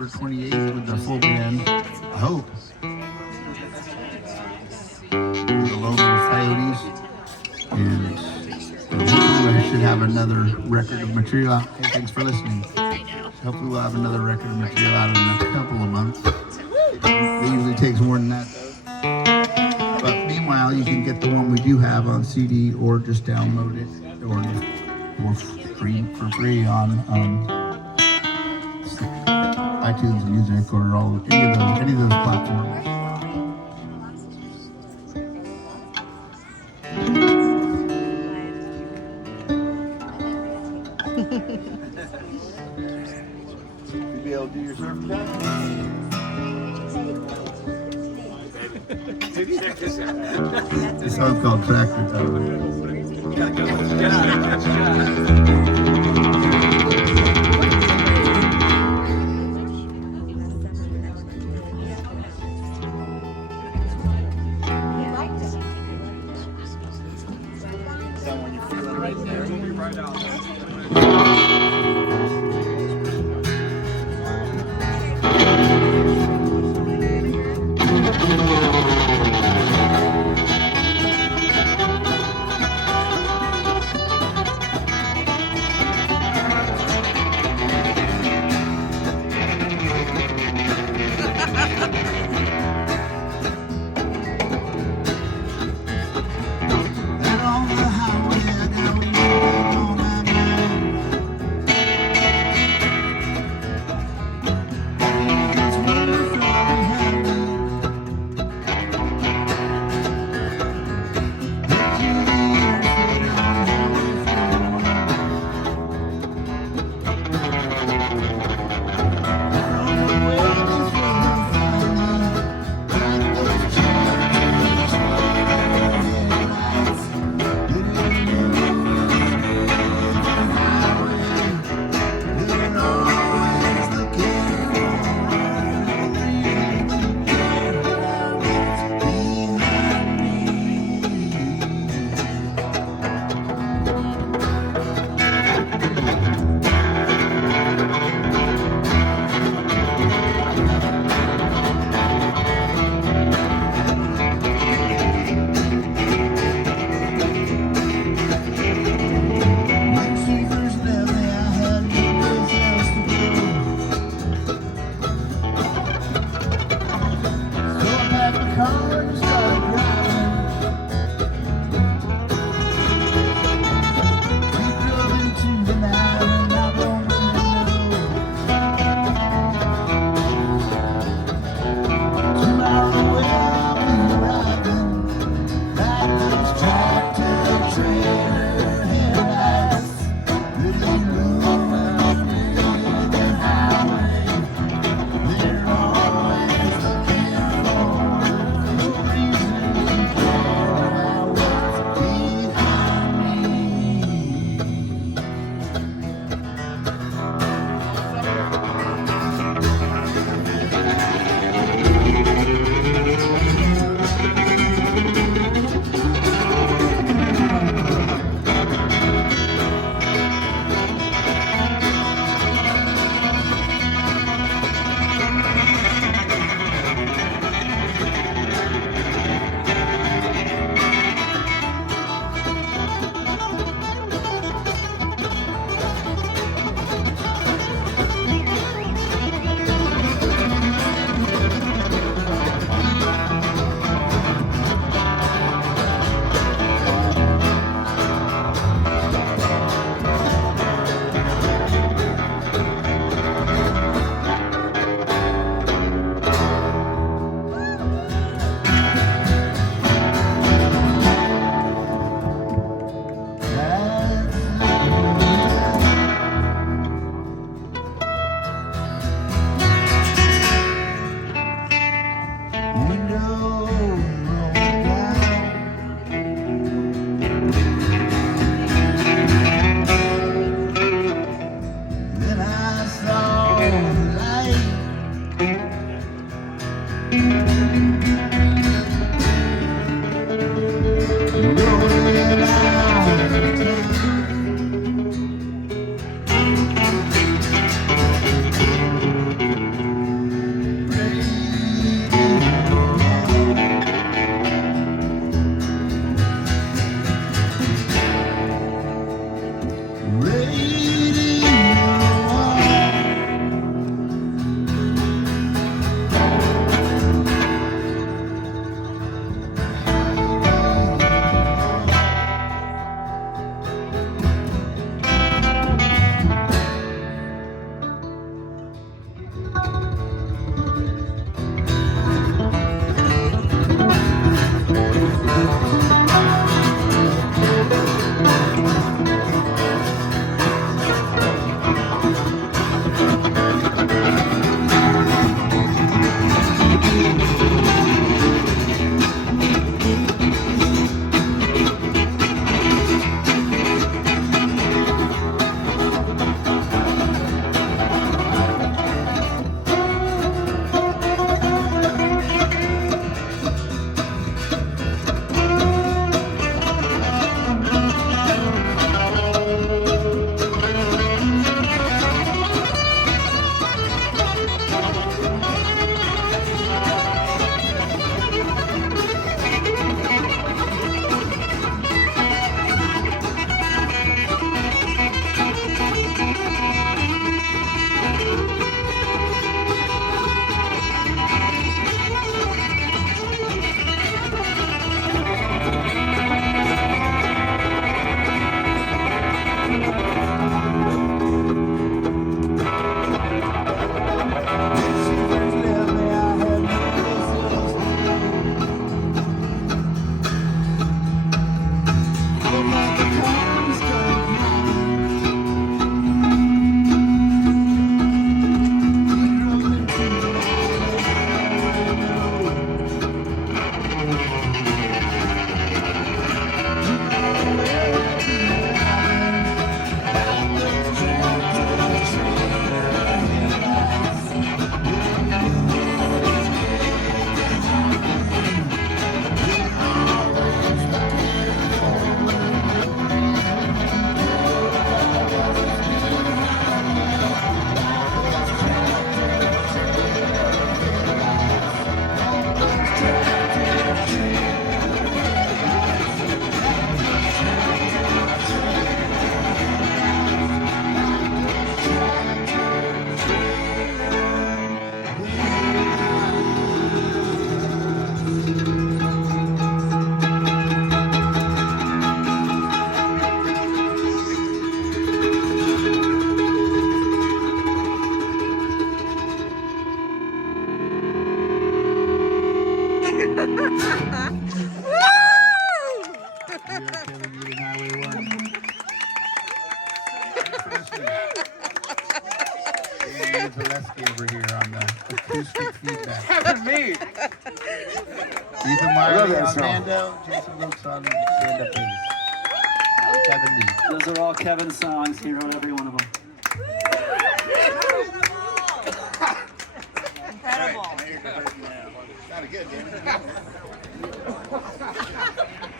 October 28th with the full band. I hope. The Logan Coyotes. And hopefully I should have another record of material out. Hey, thanks for listening. Hopefully we'll have another record of material out in a couple of months. It usually takes more than that though. But meanwhile, you can get the one we do have on CD or just download it or for free on iTunes Music or any of those platforms. You be able to do your surf job? This song's called Tractor Someone you're feeling right there. Right out. And on the highway I got one on my mind. Kevin, you and Highway 1. Ian Zaleski over here on the acoustic feedback. Me. Ethan Wiley on Mando, Jason Lukes on stand-up bass. Kevin D. Those are all Kevin's songs. He wrote every one of them. Incredible. Sounded good, didn't it?